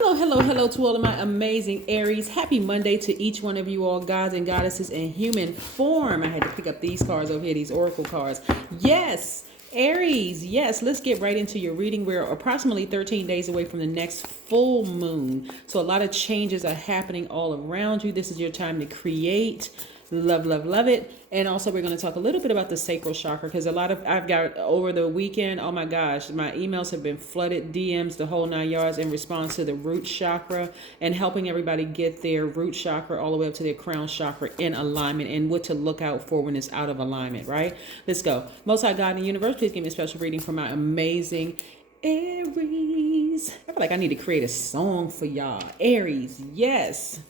Hello, hello, hello to all of my amazing Aries. Happy Monday to each one of you all, gods and goddesses in human form. I had to pick up these cards over here, these oracle cards. Yes, Aries, yes, let's get right into your reading. We're approximately 13 days away from the next full moon. So a lot of changes are happening all around you. This is your time to create. Love, love, love it. And also we're going to talk a little bit about the sacral chakra, because I've got over the weekend, oh my gosh, my emails have been flooded, DMs, the whole 9 yards in response to the root chakra and helping everybody get their root chakra all the way up to their crown chakra in alignment and what to look out for when it's out of alignment, right? Let's go. Most High God in the universe, please give me a special reading for my amazing Aries. I feel like I need to create a song for y'all. Aries, yes.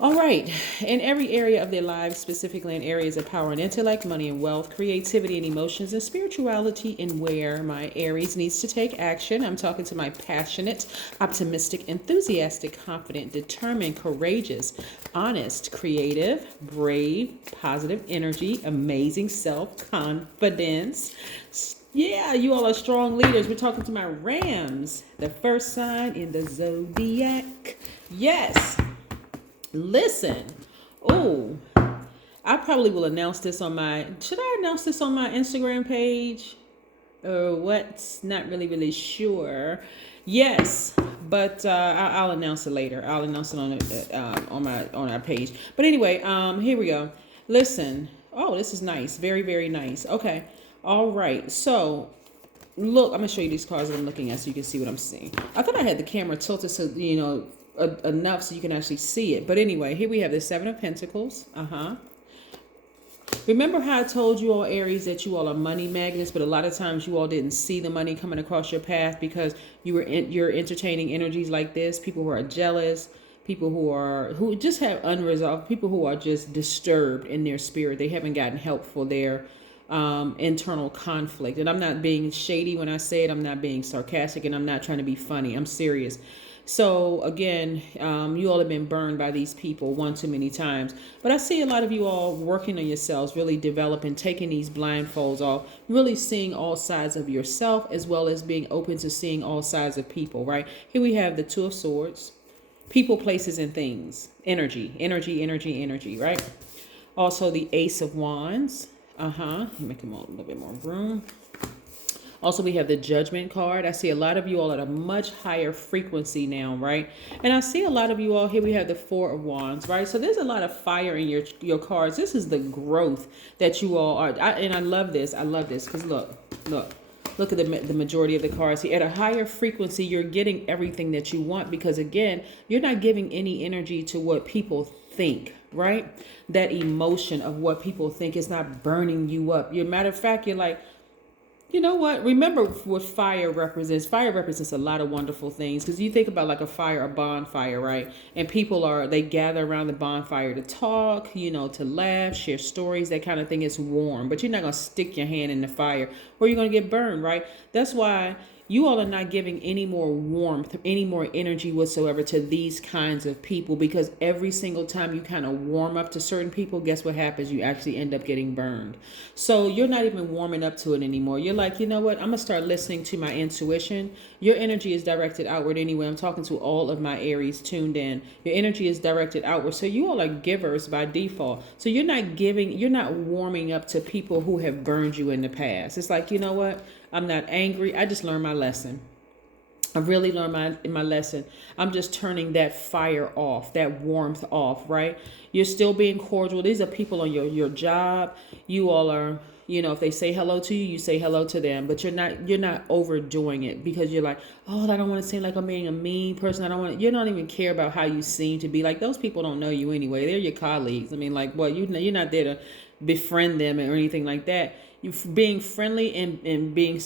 All right. In every area of their lives, specifically in areas of power and intellect, money and wealth, creativity and emotions, and spirituality, and where my Aries needs to take action. I'm talking to my passionate, optimistic, enthusiastic, confident, determined, courageous, honest, creative, brave, positive energy, amazing self-confidence. Yeah, you all are strong leaders. We're talking to my Rams, the first sign in the Zodiac. Yes. Listen, oh, I probably will announce this on should I announce this on my Instagram page or what? Not really sure. Yes, but I'll announce it later. I'll announce it on our page. But anyway, here we go. Listen, oh, this is nice. Very, very nice. Okay. All right. So look, I'm gonna show you these cards that I'm looking at so you can see what I'm seeing. I thought I had the camera tilted so enough so you can actually see it. But anyway, here we have the Seven of Pentacles. Remember how I told you all, Aries, that you all are money magnets, but a lot of times you all didn't see the money coming across your path because you're entertaining energies like this. People who are jealous, people who just have unresolved, people who are just disturbed in their spirit. They haven't gotten help for their internal conflict. And I'm not being shady when I say it. I'm not being sarcastic, and I'm not trying to be funny. I'm serious. So again, you all have been burned by these people one too many times. But I see a lot of you all working on yourselves, really developing, taking these blindfolds off, really seeing all sides of yourself, as well as being open to seeing all sides of people, right? Here we have the Two of Swords, people, places, and things, energy, right? Also the Ace of Wands. Make them all a little bit more room. Also, we have the Judgment card. I see a lot of you all at a much higher frequency now, right? And I see a lot of you all here. We have the Four of Wands, right? So there's a lot of fire in your cards. This is the growth that you all are. And I love this. I love this because look at the majority of the cards here. At a higher frequency, you're getting everything that you want because, again, you're not giving any energy to what people think, right? That emotion of what people think is not burning you up. Matter of fact, you're like, you know what? Remember what fire represents. Fire represents a lot of wonderful things because you think about like a fire, a bonfire, right? And they gather around the bonfire to talk, to laugh, share stories, that kind of thing. It's warm, but you're not going to stick your hand in the fire or you're going to get burned, right? That's why you all are not giving any more warmth, any more energy whatsoever to these kinds of people, because every single time you kind of warm up to certain people, guess what happens? You actually end up getting burned. So you're not even warming up to it anymore. You're like, you know what? I'm going to start listening to my intuition. Your energy is directed outward anyway. I'm talking to all of my Aries tuned in. Your energy is directed outward. So you all are givers by default. So you're not warming up to people who have burned you in the past. It's like, you know what? I'm not angry. I just learned my lesson. I really learned my lesson. I'm just turning that fire off, that warmth off, right? You're still being cordial. These are people on your job. You all are, if they say hello to you, you say hello to them, but you're not overdoing it because you're like, oh, I don't want to seem like I'm being a mean person. You don't even care about how you seem to be. Like, those people don't know you anyway. They're your colleagues. I mean, like, what, you're not there to befriend them or anything like that. You being friendly and being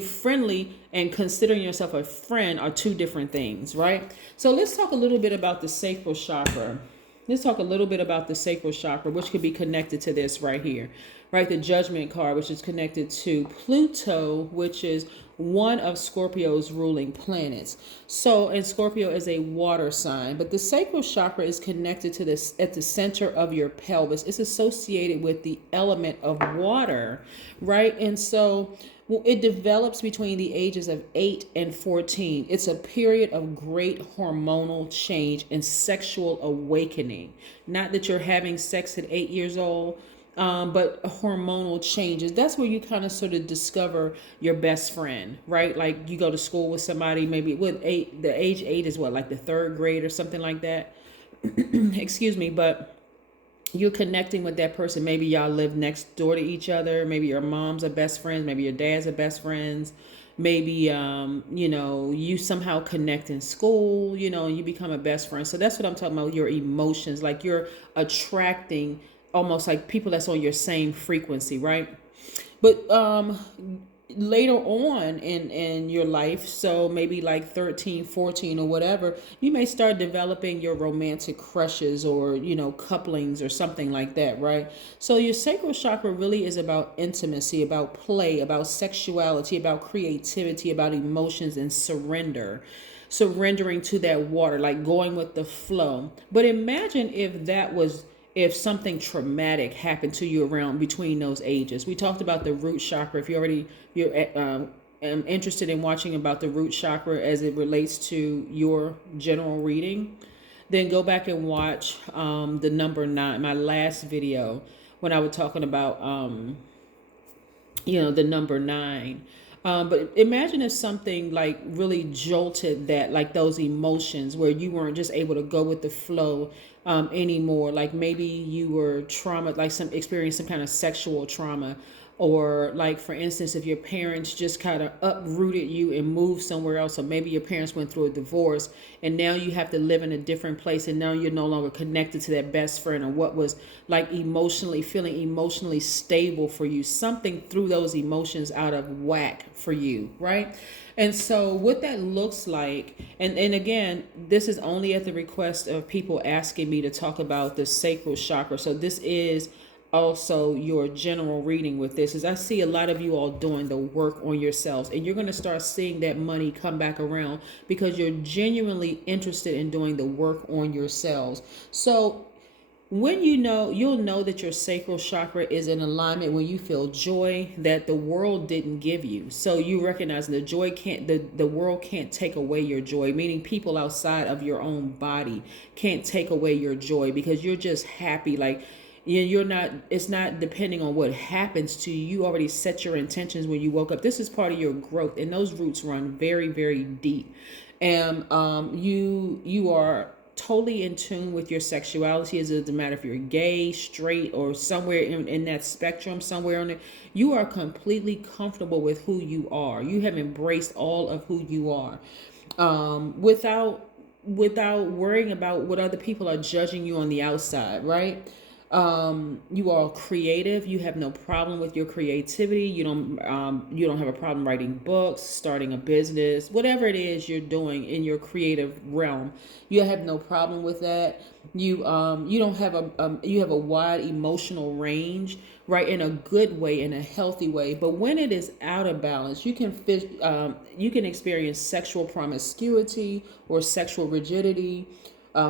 friendly and considering yourself a friend are two different things, right? So let's talk a little bit about the sacral chakra. Let's talk a little bit about the sacral chakra, which could be connected to this right here, right? The Judgment card, which is connected to Pluto, which is one of Scorpio's ruling planets. So, and Scorpio is a water sign, but the sacral chakra is connected to this at the center of your pelvis. It's associated with the element of water, right? And so Well, it develops between the ages of 8 and 14. It's a period of great hormonal change and sexual awakening. Not that you're having sex at 8 years old, but hormonal changes. That's where you kind of sort of discover your best friend, right? Like you go to school with somebody, maybe with eight, the age 8 is what, like the third grade or something like that. Excuse me, but you're connecting with that person. Maybe y'all live next door to each other. Maybe your moms are best friends. Maybe your dads are best friends. Maybe, you somehow connect in school, and you become a best friend. So that's what I'm talking about. Your emotions, like you're attracting almost like people that's on your same frequency, right? But later on in your life, so maybe like 13, 14 or whatever, you may start developing your romantic crushes or couplings or something like that, right? So your sacral chakra really is about intimacy, about play, about sexuality, about creativity, about emotions and surrendering to that water, like going with the flow. But imagine if something traumatic happened to you around between those ages. We talked about the root chakra. If you're interested in watching about the root chakra as it relates to your general reading, then go back and watch the number 9, my last video, when I was talking about the number 9. But imagine if something like really jolted that, like those emotions where you weren't just able to go with the flow anymore. Like maybe you were trauma, like experienced some kind of sexual trauma, or like for instance, if your parents just kind of uprooted you and moved somewhere else, or maybe your parents went through a divorce and now you have to live in a different place, and now you're no longer connected to that best friend, or what was like feeling emotionally stable for you. Something threw those emotions out of whack for you, right? And so what that looks like, and again, this is only at the request of people asking me to talk about the sacral chakra. So this is also your general reading with this, is I see a lot of you all doing the work on yourselves, and you're going to start seeing that money come back around because you're genuinely interested in doing the work on yourselves. So when you'll know that your sacral chakra is in alignment when you feel joy that the world didn't give you. So you recognize the world can't take away your joy, meaning people outside of your own body can't take away your joy, because you're just happy. Like you're not, it's not depending on what happens to you. You already set your intentions when you woke up. This is part of your growth, and those roots run very, very deep. And you are totally in tune with your sexuality. It doesn't matter if you're gay, straight, or somewhere in that spectrum, somewhere on it. You are completely comfortable with who you are. You have embraced all of who you are, without worrying about what other people are judging you on the outside, right? You are creative. You have no problem with your creativity. You don't have a problem writing books, starting a business, whatever it is you're doing in your creative realm. You have no problem with that. You don't have you have a wide emotional range, right? In a good way, in a healthy way. But when it is out of balance, you can experience sexual promiscuity or sexual rigidity,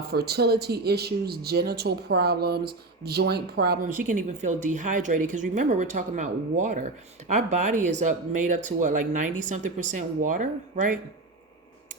fertility issues, genital problems, joint problems. You can even feel dehydrated, because remember, we're talking about water. Our body is made up to what, like 90 something percent water, right?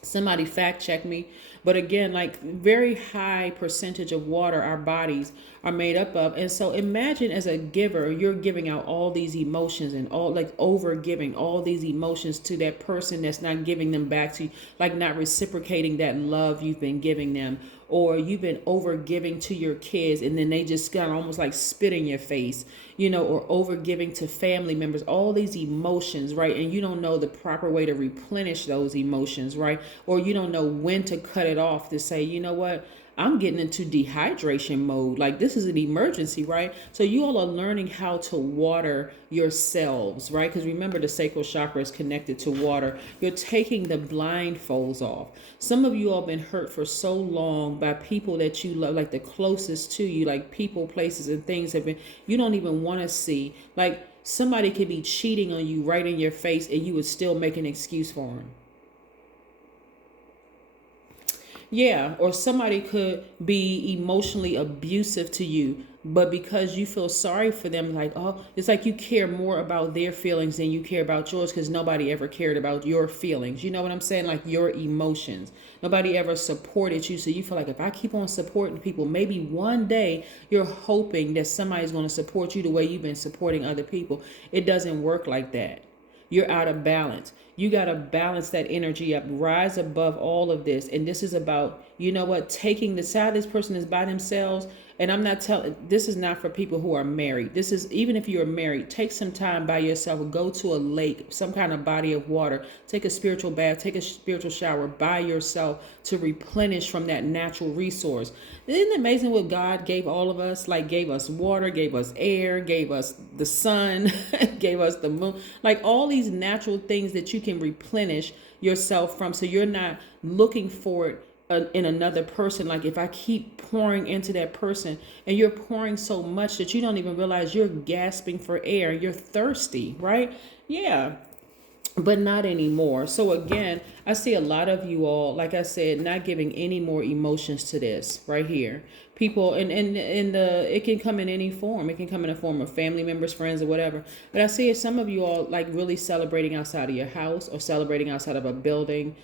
Somebody fact check me. But again, like very high percentage of water our bodies are made up of. And so imagine, as a giver, you're giving out all these emotions, and all like over giving all these emotions to that person that's not giving them back to you, like not reciprocating that love you've been giving them. Or you've been over giving to your kids, and then they just got almost like spit in your face, or over giving to family members, all these emotions, right? And you don't know the proper way to replenish those emotions, right? Or you don't know when to cut it off, to say, you know what, I'm getting into dehydration mode. Like this is an emergency, right? So you all are learning how to water yourselves, right? Because remember, the sacral chakra is connected to water. You're taking the blindfolds off. Some of you all been hurt for so long by people that you love, like the closest to you, like people, places, and things you don't even want to see. Like somebody could be cheating on you right in your face, and you would still make an excuse for them. Yeah, or somebody could be emotionally abusive to you, But because you feel sorry for them, like, oh, it's like you care more about their feelings than you care about yours, because nobody ever cared about your feelings. You know what I'm saying? Like your emotions. Nobody ever supported you. So you feel like if I keep on supporting people, maybe one day you're hoping that somebody's going to support you the way you've been supporting other people. It doesn't work like that. You're out of balance. You got to balance that energy up, rise above all of this. And this is about, you know what, taking the side this person is by themselves. And I'm not telling, this is not for people who are married. This is, even if you're married, take some time by yourself, go to a lake, some kind of body of water, take a spiritual bath, take a spiritual shower by yourself to replenish from that natural resource. Isn't it amazing what God gave all of us? Like gave us water, gave us air, gave us the sun, gave us the moon, like all these natural things that you can replenish yourself from. So you're not looking for it in another person. Like if I keep pouring into that person, and you're pouring so much that you don't even realize you're gasping for air, you're thirsty, right? Yeah, but not anymore. So again, I see a lot of you all, like I said, not giving any more emotions to this right here. People, and it can come in any form. It can come in a form of family members, friends, or whatever. But I see some of you all like really celebrating outside of your house or celebrating outside of a building,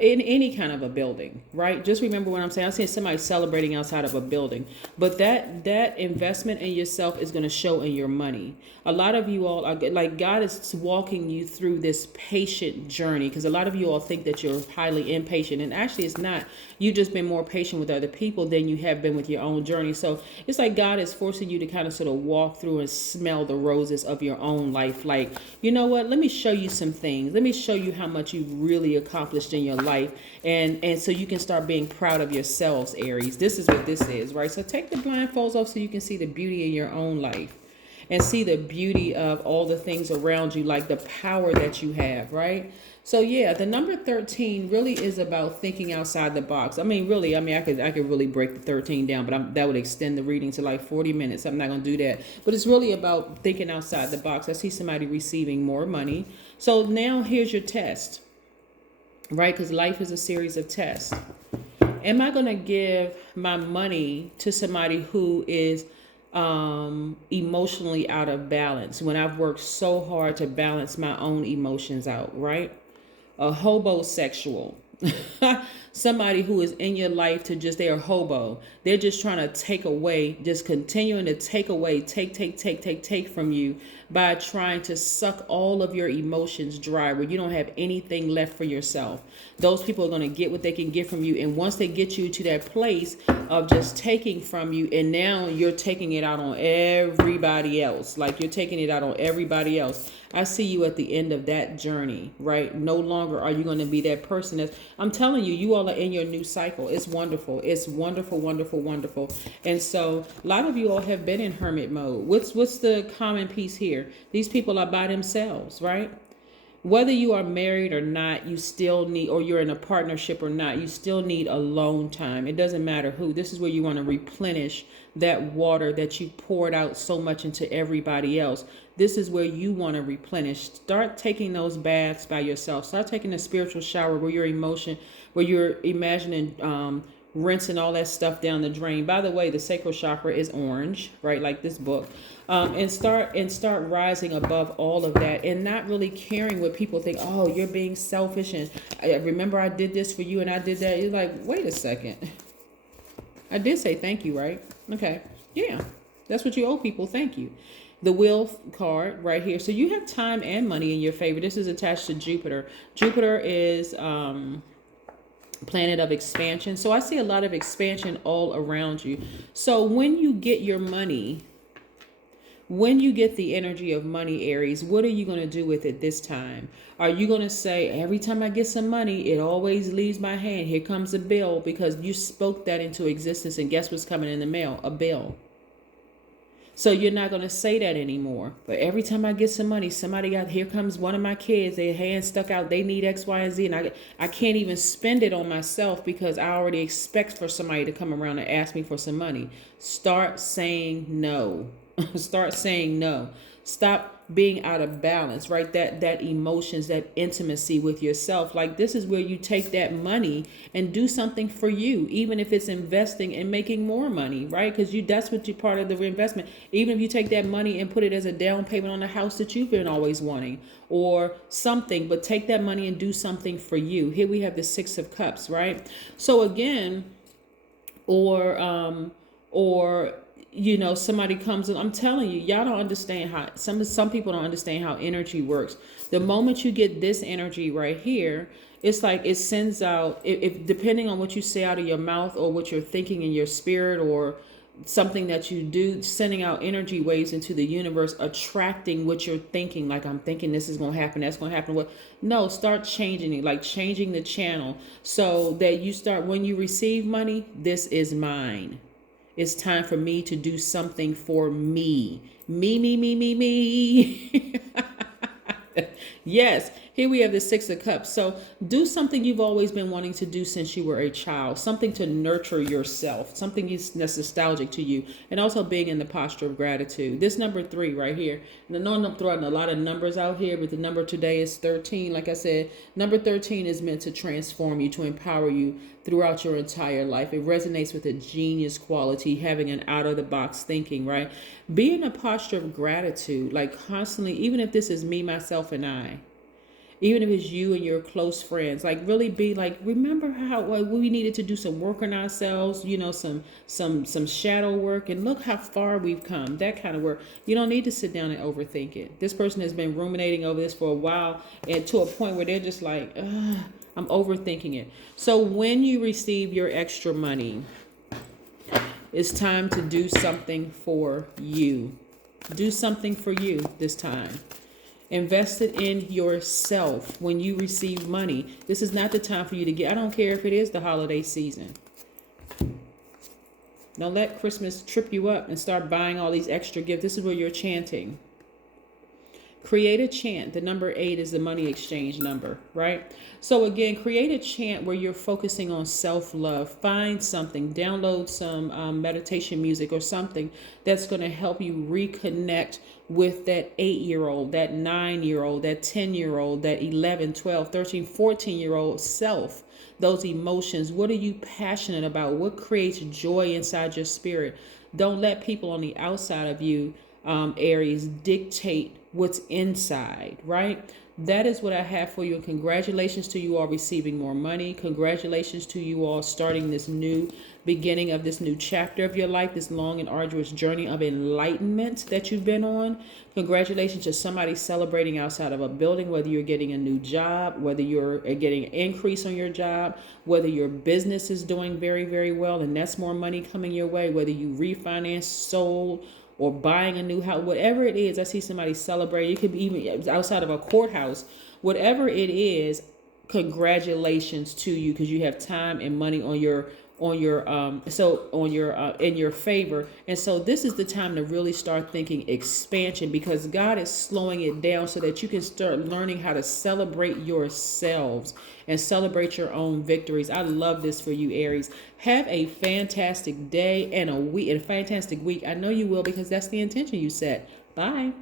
in any kind of a building, right? Just remember what I'm saying. I'm saying somebody celebrating outside of a building, but that investment in yourself is going to show in your money. A lot of you all are like, God is walking you through this patient journey, because a lot of you all think that you're highly impatient, and actually it's not. You've just been more patient with other people than you have been with your own journey. So it's like God is forcing you to kind of sort of walk through and smell the roses of your own life. Like, you know what? Let me show you some things. Let me show you how much you've really accomplished in your life. And so you can start being proud of yourselves, Aries. This is what this is, right? So take the blindfolds off so you can see the beauty in your own life and see the beauty of all the things around you, like the power that you have, right? So yeah, the number 13 really is about thinking outside the box. I mean, really, I could really break the 13 down, but that would extend the reading to like 40 minutes. I'm not going to do that. But it's really about thinking outside the box. I see somebody receiving more money. So now here's your test, right? Because life is a series of tests. Am I going to give my money to somebody who is emotionally out of balance when I've worked so hard to balance my own emotions out, right? A hobosexual, somebody who is in your life to just, they're a hobo. They're just trying to take away, just continuing to take away, take from you by trying to suck all of your emotions dry, where you don't have anything left for yourself. Those people are going to get what they can get from you. And once they get you to that place of just taking from you, and now you're taking it out on everybody else, like you're taking it out on everybody else. I see you at the end of that journey, right? No longer are you going to be that person that, I'm telling you, you all are in your new cycle. It's wonderful. It's wonderful, wonderful, wonderful. And so a lot of you all have been in hermit mode. What's the common piece here? These people are by themselves, right? Whether you are married or not, you still need, or you're in a partnership or not, you still need alone time. It doesn't matter who. This is where you want to replenish that water that you poured out so much into everybody else. This is where you want to replenish. Start taking those baths by yourself. Start taking a spiritual shower where you're imagining rinsing all that stuff down the drain. By the way, the sacral chakra is orange, right? Like this book. And start rising above all of that, and not really caring what people think. Oh, you're being selfish, and remember I did this for you and I did that. You're like, wait a second. I did say thank you, right? Okay. Yeah. That's what you owe people. Thank you. The wheel card right here. So you have time and money in your favor. This is attached to Jupiter. Jupiter is planet of expansion. So I see a lot of expansion all around you. So when you get your money, when you get the energy of money, Aries, what are you going to do with it this time? Are you going to say, every time I get some money, it always leaves my hand, here comes a bill, because you spoke that into existence, and guess what's coming in the mail? A bill. So you're not going to say that anymore. But every time I get some money, here comes one of my kids, their hand stuck out, they need X, Y, and Z, and I can't even spend it on myself because I already expect for somebody to come around and ask me for some money. Start saying no. Start saying no. Stop being out of balance, right? That emotions, that intimacy with yourself. Like, this is where you take that money and do something for you, even if it's investing and making more money, right? Because that's what you part of the reinvestment. Even if you take that money and put it as a down payment on a house that you've been always wanting or something, but take that money and do something for you. Here we have the Six of Cups, right? So again, or somebody comes in. I'm telling you, y'all don't understand how some people don't understand how energy works. The moment you get this energy right here, it's like it sends out, if depending on what you say out of your mouth or what you're thinking in your spirit or something that you do, sending out energy waves into the universe, attracting what you're thinking. Like, I'm thinking this is going to happen, that's going to happen. What? No, start changing it, like changing the channel so that you start, when you receive money, this is mine. It's time for me to do something for me. Me. Yes, here we have the Six of Cups. So do something you've always been wanting to do since you were a child, something to nurture yourself, something that's nostalgic to you, and also being in the posture of gratitude. This number 3 right here, and I know I'm throwing a lot of numbers out here, but the number today is 13. Like I said, number 13 is meant to transform you, to empower you throughout your entire life. It resonates with a genius quality, having an out-of-the-box thinking, right? Be in a posture of gratitude, like constantly, even if this is me, myself, and I. Even if it's you and your close friends, like really be like, remember how we needed to do some work on ourselves, some shadow work, and look how far we've come. That kind of work. You don't need to sit down and overthink it. This person has been ruminating over this for a while, and to a point where they're just like, I'm overthinking it. So when you receive your extra money, it's time to do something for you. Do something for you this time. Invest it in yourself. When you receive money, this is not the time for you to get, I don't care if it is the holiday season. Don't let Christmas trip you up and start buying all these extra gifts. This is where you're chanting. Create a chant. The number 8 is the money exchange number, right? So again, create a chant where you're focusing on self-love. Find something, download some meditation music or something that's going to help you reconnect with that 8-year-old, that 9-year-old, that 10-year-old, that 11, 12, 13, 14-year-old self. Those emotions. What are you passionate about? What creates joy inside your spirit? Don't let people on the outside of you, Aries, dictate what's inside, right? That is what I have for you. And congratulations to you all receiving more money. Congratulations to you all starting this new beginning of this new chapter of your life, this long and arduous journey of enlightenment that you've been on. Congratulations to somebody celebrating outside of a building, whether you're getting a new job, whether you're getting an increase on your job, whether your business is doing very, very well and that's more money coming your way, whether you refinance, sold, or buying a new house, whatever it is. I see somebody celebrating. It could be even outside of a courthouse. Whatever it is, congratulations to you, because you have time and money in your favor. And so this is the time to really start thinking expansion, because God is slowing it down so that you can start learning how to celebrate yourselves and celebrate your own victories. I love this for you, Aries. Have a fantastic day and a fantastic week. I know you will, because that's the intention you set. Bye.